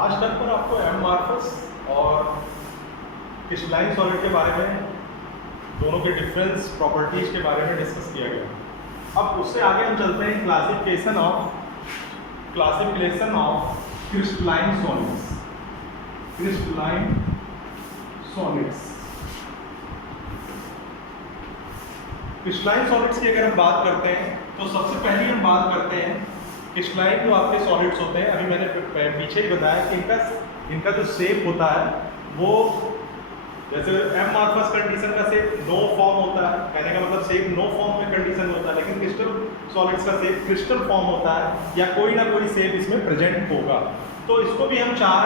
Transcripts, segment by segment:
आज कल पर आपको एमआरएफएस और क्रिस्टलाइन सॉलिड के बारे में दोनों के डिफरेंस प्रॉपर्टीज के बारे में डिस्कस किया गया। अब उससे आगे हम चलते हैं classification of crystalline solids. Crystalline solids crystalline solids की अगर हम बात करते हैं तो सबसे पहले हम बात करते हैं क्रिस्टलाइन जो आपके सॉलिड्स होते हैं। अभी मैंने पीछे ही बताया कि इनका जो शेप होता है वो जैसे एमआरएफएस कंडीशन का शेप नो फॉर्म होता है, कहने का मतलब शेप नो फॉर्म में कंडीशन में होता है, लेकिन क्रिस्टल सॉलिड्स का शेप क्रिस्टल फॉर्म होता है या कोई ना कोई शेप इसमें प्रेजेंट होगा। तो इसको भी हम चार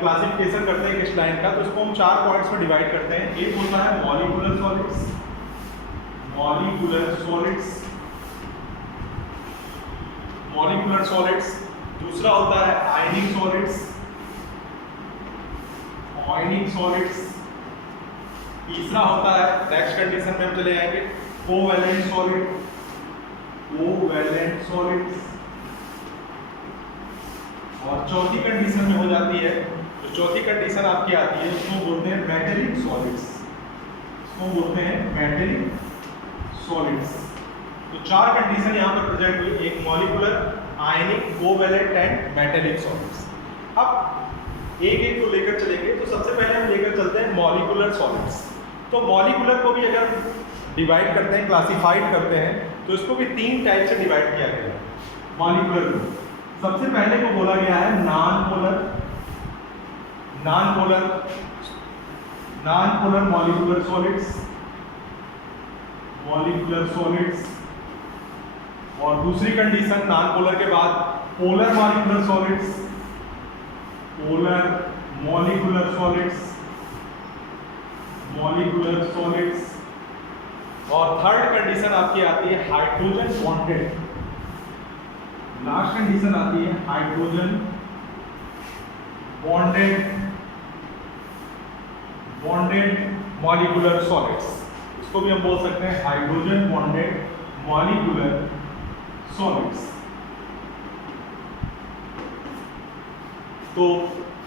क्लासिफिकेशन करते हैं क्रिस्टलाइन का। तो इसको हम चार पॉइंट्स में डिवाइड करते हैं। एक होता है मॉलिक्यूलर सॉलिड्स, मॉलिक्यूलर सॉलिड्स। दूसरा होता है आयनिक सॉलिड्स। तीसरा होता है, नेक्स्ट कंडीशन में हम चले आएंगे, कोवैलेंट सॉलिड्स। और चौथी कंडीशन में हो जाती है, जो चौथी कंडीशन आपकी आती है उसको बोलते हैं मेटेलिक सॉलिड्स। तो चार कंडीशन यहाँ पर प्रेजेंट हुई, एक molecular, ionic, covalent and metallic solids. अब एक एक को लेकर चलेंगे। तो सबसे पहले हम लेकर चलते हैं मॉलिक्यूलर सॉलिड्स। तो मॉलिक्यूलर को भी अगर डिवाइड करते हैं, क्लासिफाइड करते हैं, तो इसको भी तीन टाइप से डिवाइड किया गया है मॉलिक्यूलर को। सबसे पहले को बोला गया है नॉन पोलर मॉलिक्यूलर सॉलिड्स। और दूसरी कंडीशन नॉन पोलर के बाद पोलर मॉलिक्यूलर सॉलिड्स। और थर्ड कंडीशन आपकी आती है हाइड्रोजन बॉन्डेड। लास्ट कंडीशन आती है हाइड्रोजन बॉन्डेड मॉलिक्यूलर सॉलिड्स। इसको भी हम बोल सकते हैं हाइड्रोजन बॉन्डेड मॉलिक्यूलर सॉलिड्स। तो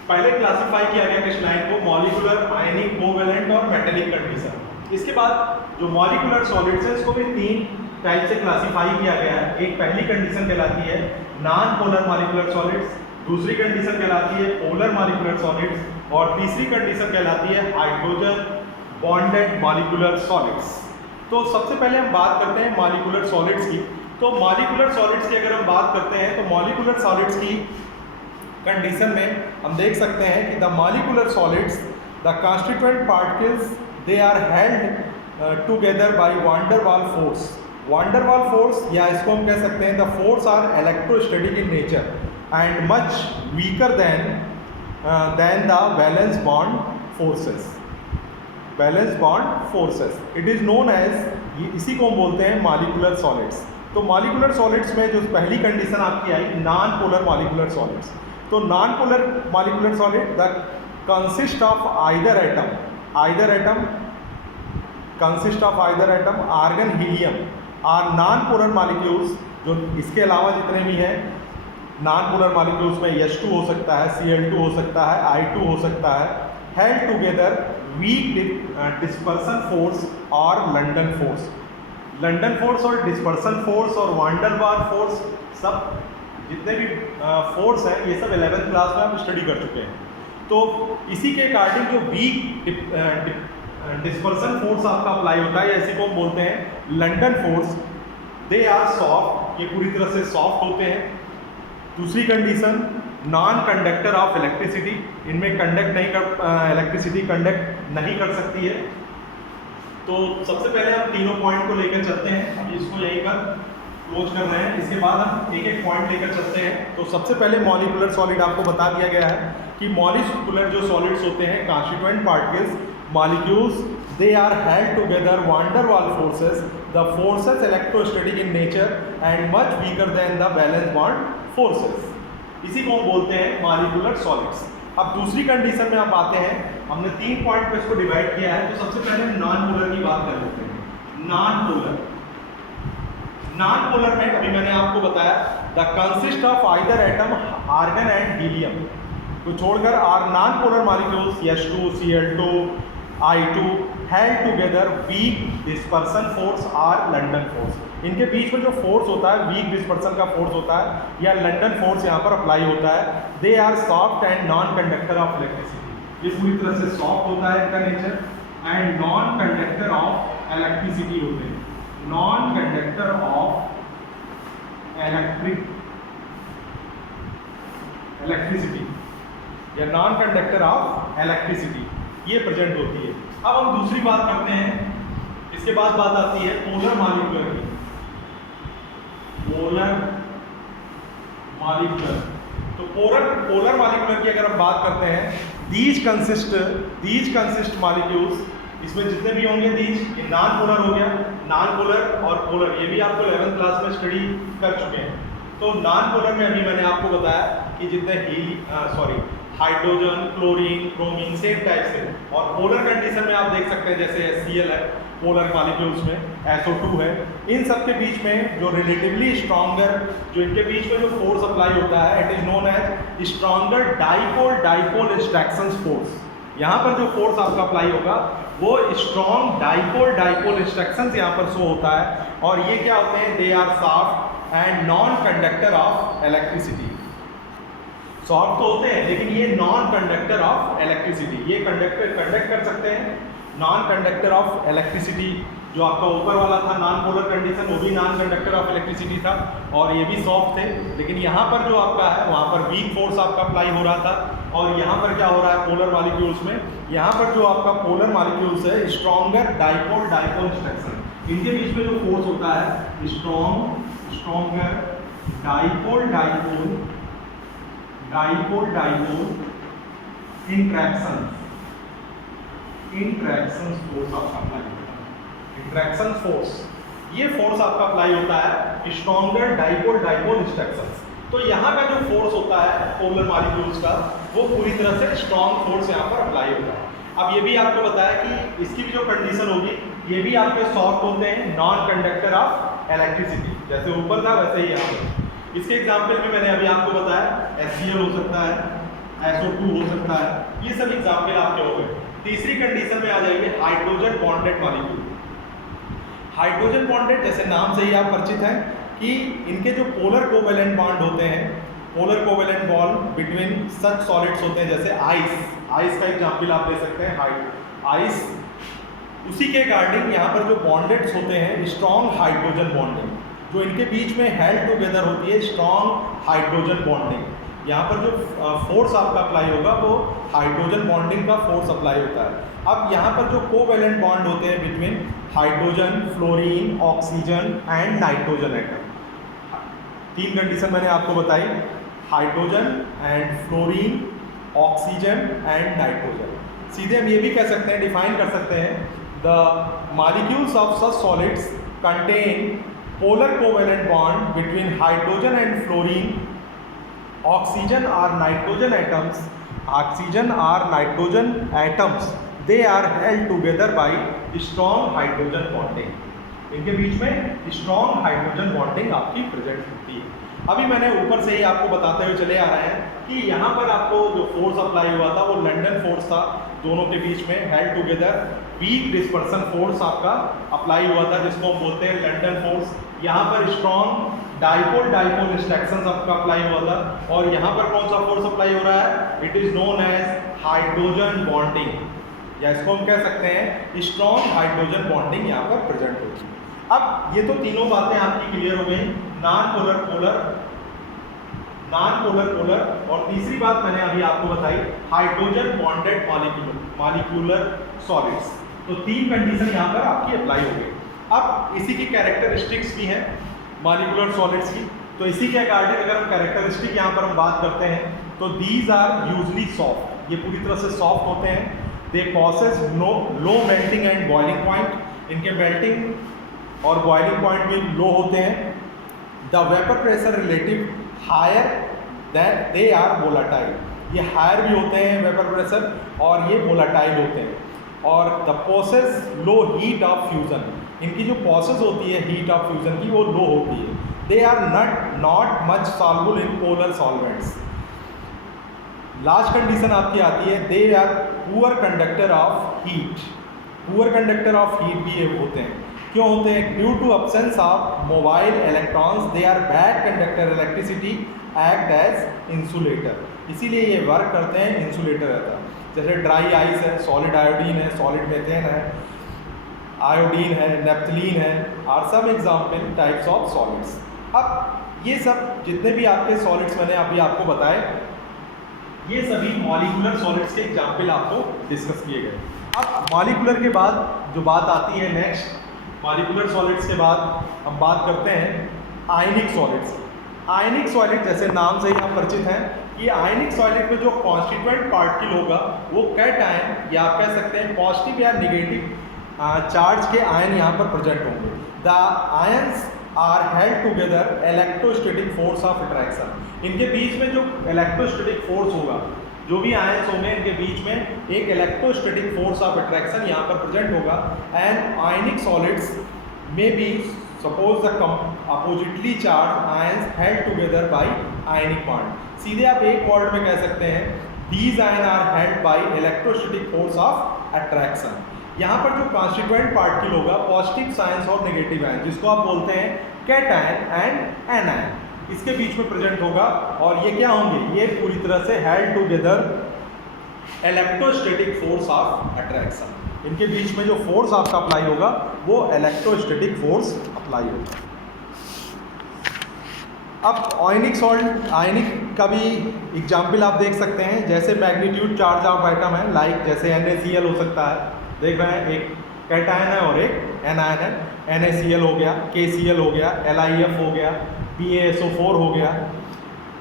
पहले क्लासिफाई किया गया क्रिस्टलाइन को मॉलिक्यूलर, आयनिक, कोवैलेंट और मेटेलिक कंडीशन। इसके बाद जो मॉलिक्यूलर सॉलिड्स है इसको भी तीन टाइप से क्लासिफाई किया गया है। एक पहली कंडीशन कहलाती है नॉन पोलर मॉलिक्यूलर सॉलिड्स, दूसरी कंडीशन कहलाती है पोलर मॉलिक्यूलर सॉलिड्स, और तीसरी कंडीशन कहलाती है हाइड्रोजन बॉन्डेड मॉलिक्यूलर सॉलिड्स। तो सबसे पहले हम बात करते हैं मॉलिक्यूलर सॉलिड्स की। तो मॉलिक्यूलर सॉलिड्स की अगर हम बात करते हैं तो मॉलिक्यूलर सॉलिड्स की कंडीशन में हम देख सकते हैं कि the molecular solids, the constituent particles, they are held together by van der Waal force, या इसको हम कह सकते हैं the force are electrostatic in nature and much weaker than the valence bond forces. It is known as, इसी को हम बोलते हैं मॉलिक्यूलर सॉलिड्स। तो मॉलिक्यूलर सॉलिड्स में जो पहली कंडीशन आपकी आई नॉन पोलर मॉलिक्यूलर सॉलिड्स। तो non polar molecular solid the consist of either atom argon helium are non polar molecules. जो इसके अलावा जितने भी हैं नॉन पोलर मॉलिक्यूल्स में H2 हो सकता है, Cl2 हो सकता है, I2 हो सकता है, held together weak dispersion force और लंडन फोर्स और डिस्पर्सन फोर्स और वान डर वाल फोर्स, सब जितने भी फोर्स हैं ये सब 11th क्लास में हम स्टडी कर चुके हैं। तो इसी के अकॉर्डिंग जो वीक डिस्पर्सन फोर्स आपका अप्लाई होता है, इसी को हम बोलते हैं London force. They are soft, ये पूरी तरह से सॉफ्ट होते हैं। दूसरी condition non conductor of electricity, इनमें इलेक्ट्रिसिटी कंडक्ट नहीं कर सकती है। तो सबसे पहले हम तीनों पॉइंट को लेकर चलते हैं। अभी इसको यहीं पर क्लोज कर रहे हैं, इसके बाद हम एक एक पॉइंट लेकर चलते हैं। तो सबसे पहले मॉलिक्यूलर सॉलिड आपको बता दिया गया है कि मॉलिक्यूलर जो सॉलिड्स होते हैं constituent particles molecules, they are held together van der Waal forces, the forces electrostatic in nature and much weaker than the valence bond forces. इसी को हम बोलते हैं मॉलिक्यूलर सॉलिड्स। अब दूसरी कंडीशन में आप आते हैं, हमने तीन पॉइंट पे इसको डिवाइड किया है। तो सबसे पहले हम नॉन पोलर की बात कर लेते हैं। नॉन पोलर में अभी मैंने आपको बताया the consist of either atom argon and helium. को छोड़कर are non polar molecules H2, Cl2, I2 held together weak dispersion force और लंडन फोर्स। इनके बीच में जो फोर्स होता है वीक डिस्पर्सन का फोर्स होता है या लंडन फोर्स यहाँ पर अप्लाई होता है। They are soft and non conductor of electricity. ये पूरी तरह से सॉफ्ट होता है इनका nature and non conductor of electricity होते हैं, नॉन कंडक्टर ऑफ इलेक्ट्रिसिटी या नॉन कंडक्टर ऑफ इलेक्ट्रिसिटी ये प्रेजेंट होती है। अब हम दूसरी बात करते हैं, इसके बाद बात आती है पोलर मॉलिक्यूलर की। पोलर मॉलिक्यूलर, तो पोलर मॉलिक्यूलर की अगर हम बात करते हैं, दीज कंसिस्ट मॉलिक्यूल्स, इसमें जितने भी होंगे दीज, ये नॉन पोलर हो गया, नॉन पोलर और पोलर, ये भी आपको 11th क्लास में स्टडी कर चुके हैं। तो नॉन पोलर में अभी मैंने आपको बताया कि जितने hydrogen, chlorine, bromine same type से, और पोलर कंडीशन में आप देख सकते हैं जैसे HCl है पोलर मॉलिक्यूल्स में, SO2 है, इन सब के बीच में जो रिलेटिवली स्ट्रॉन्गर, जो इनके बीच में जो फोर्स अप्लाई होता है, it is known as stronger dipole interaction force. यहाँ पर जो फोर्स आपका अप्लाई होगा वो स्ट्रॉन्ग डाइपोल इंस्ट्रैक्शन यहाँ पर शो होता है, और ये क्या होते हैं, they are soft and non conductor of electricity. Soft तो होते हैं लेकिन ये नॉन कंडक्टर ऑफ इलेक्ट्रिसिटी, ये कंडक्ट कर सकते हैं, नॉन कंडक्टर ऑफ इलेक्ट्रिसिटी। जो आपका ऊपर वाला था नॉन पोलर कंडीशन, वो भी नॉन कंडक्टर ऑफ इलेक्ट्रिसिटी था, और ये भी सॉफ्ट थे, लेकिन यहाँ पर जो आपका है वहाँ पर वीक फोर्स आपका अप्लाई हो रहा था, और यहाँ पर क्या हो रहा है पोलर मॉलिक्यूल्स में, यहाँ पर जो आपका पोलर मॉलिक्यूल्स है स्ट्रॉन्गर डाइपोल इंस्ट्रक्शन, इनके बीच में जो फोर्स होता है स्ट्रॉन्गर डाइपोल इंट्रैक्शन फोर्स आपका अप्लाई होता है। इंट्रैक्शन फोर्स, ये फोर्स आपका अप्लाई होता है स्ट्रॉन्गर डाइपोल इंस्ट्रक्शन। तो यहाँ का जो फोर्स होता है पोलर मॉलिक्यूल्स का, वो पूरी तरह से स्ट्रॉन्ग फोर्स यहाँ पर अप्लाई होता है। अब ये भी आपको बताया कि इसकी भी जो कंडीशन होगी, ये भी आपके सॉफ्ट होते हैं, नॉन कंडक्टर ऑफ इलेक्ट्रिसिटी, जैसे ऊपर था वैसे ही यहाँ पर। इसके एग्जाम्पल में मैंने अभी आपको बताया HCl हो सकता है, SO2 हो सकता है, ये सब एग्जाम्पल आपके हो गए। तीसरी कंडीशन में आ जाएंगे hydrogen bonded molecule. Hydrogen bonded, जैसे नाम से ही आप परिचित हैं कि इनके जो पोलर कोवेलेंट बॉन्ड होते हैं, पोलर कोवेलेंट बॉन्ड बिटवीन सच सॉलिड्स होते हैं, जैसे आइस का एग्जाम्पल आप ले सकते हैं, आइस, उसी के अकॉर्डिंग यहाँ पर जो बॉन्डेड्स होते हैं स्ट्रॉन्ग हाइड्रोजन बॉन्डिंग, जो इनके बीच में हेल्ड टुगेदर होती है स्ट्रॉन्ग हाइड्रोजन बॉन्डिंग। यहाँ पर जो फोर्स आपका अप्लाई होगा वो हाइड्रोजन बॉन्डिंग का फोर्स अप्लाई होता है। अब यहाँ पर जो कोवेलेंट बॉन्ड होते हैं between hydrogen, fluorine, oxygen and nitrogen atom, 3 condition मैंने आपको बताई, hydrogen and fluorine, oxygen and nitrogen. सीधे हम ये भी कह सकते हैं, डिफाइन कर सकते हैं, the molecules of such solids contain polar covalent bond between hydrogen and fluorine, oxygen or nitrogen atoms, they are held together by strong hydrogen bonding। इनके बीच में स्ट्रॉन्ग हाइड्रोजन बॉन्डिंग आपकी प्रेजेंट होती है। अभी मैंने ऊपर से ही आपको बताते हुए चले आ रहे हैं कि यहाँ पर आपको जो फोर्स अप्लाई हुआ था वो लंडन फोर्स था, दोनों के बीच में held together weak dispersion force आपका अप्लाई हुआ था, जिसको हम बोलते हैं लंडन फोर्स। यहाँ पर स्ट्रॉन्ग डाइपोल इंस्ट्रक्शन आपका अप्लाई हुआ था, और यहाँ पर कौन सा फोर्स अप्लाई हो रहा है, it is known as hydrogen bonding, या इसको हम कह सकते हैं स्ट्रॉन्ग हाइड्रोजन बॉन्डिंग यहाँ पर प्रेजेंट होती है। अब ये तो तीनों बातें आपकी क्लियर हो गई, नॉन पोलर, और तीसरी बात मैंने अभी आपको बताई हाइड्रोजन बॉन्डेड मॉलिक्यूलर सॉलिड्स। तो 3 कंडीशन यहाँ पर आपकी अप्लाई हो गई। अब इसी की कैरेक्टरिस्टिक्स भी हैं मॉलिक्यूलर सॉलिड्स की, तो इसी के अकॉर्डिंग अगर हम कैरेक्टरिस्टिक यहाँ पर हम बात करते हैं तो दीज आर यूजली सॉफ्ट, ये पूरी तरह से सॉफ्ट होते हैं। They possess low melting and boiling point, इनके मेल्टिंग और बॉइलिंग पॉइंट भी लो होते हैं। The vapour pressure relative higher than they are volatile, ये हायर भी होते हैं वेपर प्रेशर और ये वोलाटाइल होते हैं। और the process low heat of fusion, इनकी जो प्रोसेस होती है हीट ऑफ फ्यूजन की वो लो होती है। They are not much soluble in polar solvents, last condition आपकी आती है they are poor conductor of heat. Poor conductor of heat भी ये होते हैं, क्यों होते हैं? Due to absence of mobile electrons they are bad conductor electricity act as insulator, इसीलिए ये वर्क करते हैं, इंसुलेटर रहता है। जैसे ड्राई आइस है, सॉलिड आयोडीन है, सॉलिड मेथेन है, आयोडीन है, नेप्थलीन है, are some example types of solids. अब ये सब जितने भी आपके सॉलिड्स मैंने अभी आपको बताए, ये सभी मॉलिक्यूलर सॉलिड्स के एग्जाम्पल आपको डिस्कस किए गए। अब मॉलिक्यूलर के बाद जो बात आती है नेक्स्ट, मॉलिक्यूलर सॉलिड्स के बाद हम बात करते हैं आयनिक सॉलिड्स। आयनिक सॉलिड जैसे नाम से ही आप परिचित हैं कि आयनिक सॉलिड में जो कॉन्स्टिट्यूएंट पार्टिकल होगा वो कैटायन, या आप कह सकते हैं पॉजिटिव या निगेटिव चार्ज के आयन यहाँ पर प्रेजेंट होंगे। The ions are held together electrostatic force of attraction. इनके बीच में जो इलेक्ट्रोस्टैटिक फोर्स होगा, जो भी आयंस होंगे इनके बीच में एक इलेक्ट्रोस्टैटिक फोर्स ऑफ अट्रैक्शन यहाँ पर प्रेजेंट होगा। एंड आयनिक सॉलिड्स में be suppose the oppositely charge ions held together by ionic bond. सीधे आप एक वर्ड में कह सकते हैं these ion are held by electrostatic force of attraction. यहाँ पर जो कॉन्स्टिट्यूएंट पार्टिकल होगा पॉजिटिव साइंस और नेगेटिव आयन, जिसको आप बोलते हैं कैटायन एंड एनायन, इसके बीच में प्रेजेंट होगा। और ये क्या होंगे? ये पूरी तरह से held together electrostatic force of attraction. इनके बीच में जो फोर्स आपका अप्लाई होगा वो इलेक्ट्रोस्टैटिक फोर्स अप्लाई होगा। अब आयनिक का भी एग्जाम्पल आप देख सकते हैं, जैसे मैग्नीट्यूड चार्ज ऑफ एटम है, लाइक जैसे NaCl हो सकता है, देख रहे हैं एक कैटायन है और एक एनायन है। NaCl हो गया, KCl हो गया, LiF हो गया, PaSO4 हो गया,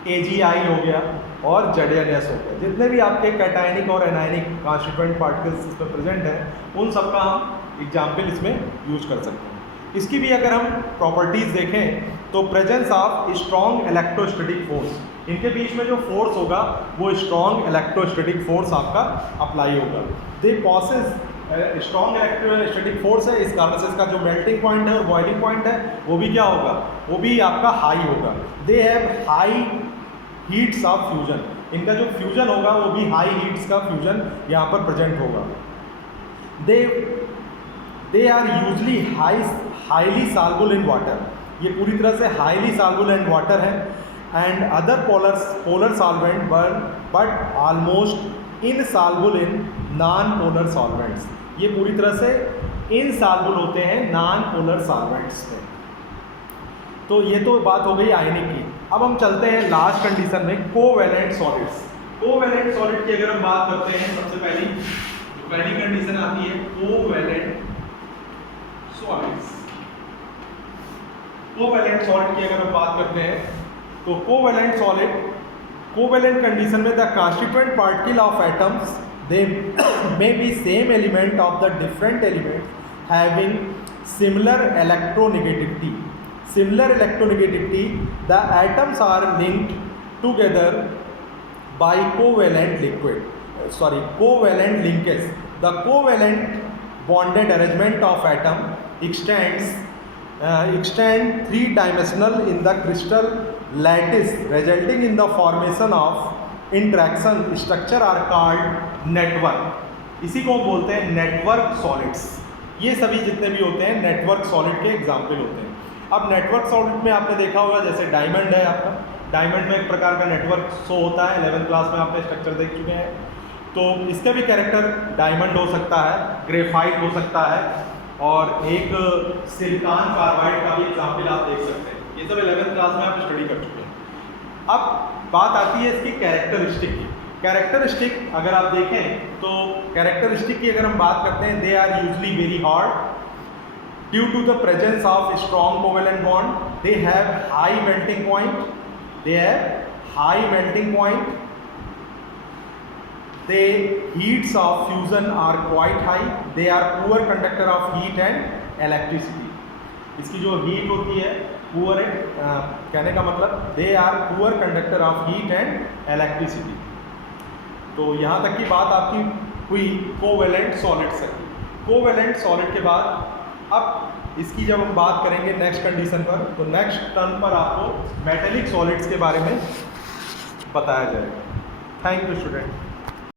AgI हो गया और ZnS हो गया। जितने भी आपके कैटायनिक और एनायनिक कॉन्स्टिट्यूएंट पार्टिकल्स इसमें प्रेजेंट हैं उन सब का हम एग्जाम्पल इसमें यूज कर सकते हैं। इसकी भी अगर हम प्रॉपर्टीज़ देखें तो presence of strong electrostatic force, इनके बीच में जो फोर्स होगा वो स्ट्रॉन्ग इलेक्ट्रोस्टैटिक फोर्स आपका अप्लाई होगा। दे पॉसेस स्ट्रॉन्ग इलेक्ट्रोस्टैटिक फोर्स है, इस कारण से इसका जो मेल्टिंग पॉइंट है और बॉइलिंग पॉइंट है वो भी क्या होगा? वो भी आपका हाई होगा। They have high heats of fusion, इनका जो फ्यूजन होगा वो भी हाई हीट्स का फ्यूजन यहाँ पर प्रेजेंट होगा। They are usually highly soluble in water, ये पूरी तरह से हाईली सॉल्युबल इन वाटर है। And other polar solvent but almost insoluble in non polar solvents, ये पूरी तरह से इनसॉल्युबल होते हैं नॉन पोलर सॉल्वेंट्स में। तो ये तो बात हो गई आयनिक की। अब हम चलते हैं लास्ट कंडीशन में कोवैलेंट सॉलिड्स। कोवैलेंट सॉलिड की अगर हम बात करते हैं, सबसे पहली कंडीशन आती है कोवैलेंट सॉलिड्स। कोवैलेंट सॉलिड की अगर हम बात करते हैं तो कोवैलेंट कंडीशन में the constituent particle of atoms they may be same element of the different element having similar electronegativity. Similar electronegativity, the atoms are linked together by covalent linkage. The covalent bonded arrangement of atom extend three-dimensional in the crystal lattice, resulting in the formation of interaction structure are called network। इसी को बोलते हैं network solids. ये सभी जितने भी होते हैं नेटवर्क सॉलिड के एग्जाम्पल होते हैं। अब नेटवर्क सॉलिड में आपने देखा होगा जैसे डायमंड है आपका, डायमंड में एक प्रकार का नेटवर्क शो होता है, 11th क्लास में आपने स्ट्रक्चर देख चुके हैं। तो इसका भी कैरेक्टर डायमंड हो सकता है, ग्रेफाइट हो सकता है और एक सिलिकॉन कार्बाइड का भी एग्जाम्पल आप देख सकते हैं। ये सब 11th क्लास में आप स्टडी कर चुके हैं। अब बात आती है इसकी कैरेक्टरिस्टिक की। कैरेक्टरिस्टिक अगर आप देखें तो कैरेक्टरिस्टिक की अगर हम बात करते हैं, they are usually very hard due to the presence of strong covalent bond, they have high melting point, the heats of fusion are quite high, they are poor conductor of heat and electricity। इसकी जो heat होती है poor है, कहने का मतलब they are poor conductor of heat and electricity. तो यहाँ तक की बात आपकी हुई कोवैलेंट सॉलिड्स है। कोवैलेंट सॉलिड के बाद अब इसकी जब हम बात करेंगे नेक्स्ट कंडीशन पर, तो नेक्स्ट टर्न पर आपको मेटेलिक सॉलिड्स के बारे में बताया जाएगा। Thank you student.